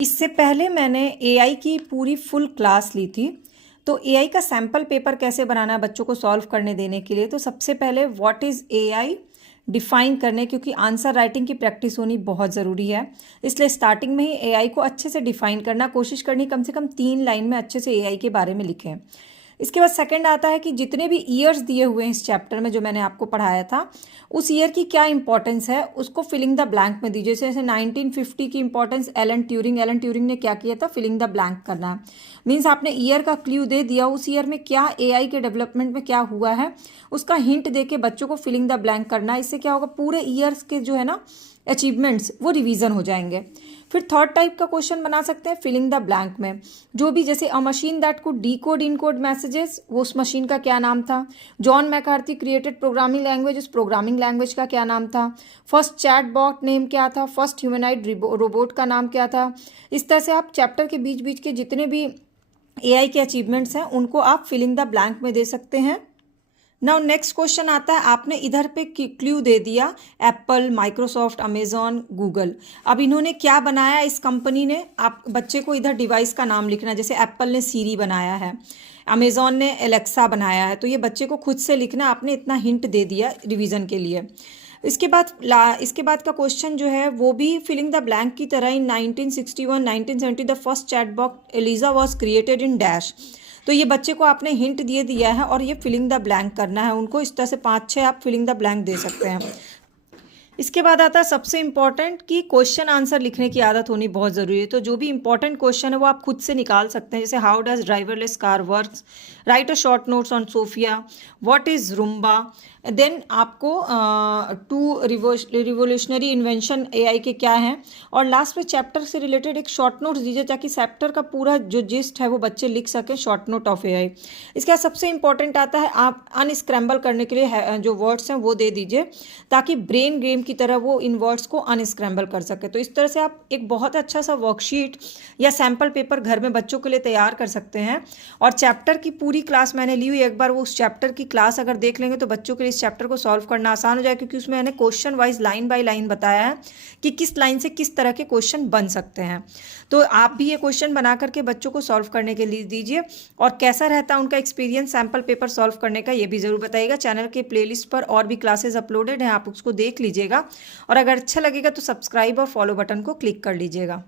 इससे पहले मैंने एआई की पूरी फुल क्लास ली थी। तो एआई का सैम्पल पेपर कैसे बनाना है बच्चों को सॉल्व करने देने के लिए, तो सबसे पहले व्हाट इज़ एआई डिफाइन करने, क्योंकि आंसर राइटिंग की प्रैक्टिस होनी बहुत ज़रूरी है। इसलिए स्टार्टिंग में ही एआई को अच्छे से डिफाइन करना, कोशिश करनी कम से कम 3 लाइन में अच्छे से एआई के बारे में लिखें। इसके बाद सेकंड आता है कि जितने भी ईयर्स दिए हुए हैं इस चैप्टर में जो मैंने आपको पढ़ाया था, उस ईयर की क्या इंपॉर्टेंस है उसको फिलिंग द ब्लैंक में दीजिए। जैसे 1950 की इंपॉर्टेंस एलन ट्यूरिंग ने क्या किया था, फिलिंग द ब्लैंक करना। मीन्स आपने ईयर का क्ल्यू दे दिया, उस ईयर में क्या एआई के डेवलपमेंट में क्या हुआ है उसका हिंट दे के बच्चों को फिलिंग द ब्लैंक करना। इससे क्या होगा, पूरे ईयर्स के जो है ना अचीवमेंट्स वो रिवीजन हो जाएंगे। फिर थर्ड टाइप का क्वेश्चन बना सकते हैं फिलिंग द ब्लैंक में, जो भी जैसे अ machine that could decode encode messages, वो उस मशीन का क्या नाम था। John McCarthy created programming language, उस प्रोग्रामिंग लैंग्वेज का क्या नाम था। फर्स्ट चैटबॉट नेम क्या था, फर्स्ट ह्यूमनाइड रोबोट का नाम क्या था। इस तरह से आप चैप्टर के बीच बीच के जितने भी एआई के अचीवमेंट्स हैं उनको आप फिलिंग द ब्लैंक में दे सकते हैं। नाउ नेक्स्ट क्वेश्चन आता है, आपने इधर पे क्ल्यू दे दिया एप्पल, माइक्रोसॉफ्ट, अमेजॉन, गूगल। अब इन्होंने क्या बनाया इस कंपनी ने, आप बच्चे को इधर डिवाइस का नाम लिखना है। जैसे एप्पल ने सीरी बनाया है, अमेजॉन ने एलेक्सा बनाया है, तो ये बच्चे को खुद से लिखना। आपने इतना हिंट दे दिया रिवीजन के लिए। इसके बाद का क्वेश्चन जो है वो भी फिलिंग द ब्लैंक की तरह। In 1961 1970 the first chatbot Eliza was created in dash. तो ये बच्चे को आपने हिंट दिया है और ये फिलिंग द ब्लैंक करना है उनको। इस तरह से 5-6 आप फिलिंग द ब्लैंक दे सकते हैं। इसके बाद आता है सबसे इंपॉर्टेंट कि क्वेश्चन आंसर लिखने की आदत होनी बहुत ज़रूरी है। तो जो भी इंपॉर्टेंट क्वेश्चन है वो आप खुद से निकाल सकते हैं। जैसे how does driverless car works, right a short notes on Sophia, what is Roomba. Then आपको 2 रिवोल्यूशनरी इन्वेंशन एआई के क्या हैं, और लास्ट में चैप्टर से रिलेटेड एक शॉर्ट नोट्स दीजिए ताकि चैप्टर का पूरा जो जिस्ट है वो बच्चे लिख सकें, शॉर्ट नोट ऑफ एआई। इसके बाद सबसे इंपॉर्टेंट आता है, आप अनस्क्रैम्बल करने के लिए जो वर्ड्स हैं वो दे दीजिए ताकि ब्रेन गेम की तरह वो इन वर्ड्स को अनस्क्रैम्बल कर सके। तो इस तरह से आप एक बहुत अच्छा सा वर्कशीट या सैम्पल पेपर घर में बच्चों के लिए तैयार कर सकते हैं। और चैप्टर की पूरी क्लास मैंने ली हुई, एक बार वो उस चैप्टर की क्लास अगर देख लेंगे तो बच्चों के लिए इस चैप्टर को सॉल्व करना आसान हो जाए, क्योंकि उसमें मैंने question wise line by line बताया है कि किस लाइन से किस तरह के क्वेश्चन बन सकते हैं। तो आप भी ये क्वेश्चन बना करके बच्चों को सॉल्व करने के लिए दीजिए, और कैसा रहता है उनका एक्सपीरियंस सैम्पल पेपर सॉल्व करने का ये भी ज़रूर बताइएगा। चैनल के प्लेलिस्ट पर और भी क्लासेस अपलोडेड हैं, आप उसको देख लीजिएगा। और अगर अच्छा लगेगा तो सब्सक्राइब और फॉलो बटन को क्लिक कर लीजिएगा।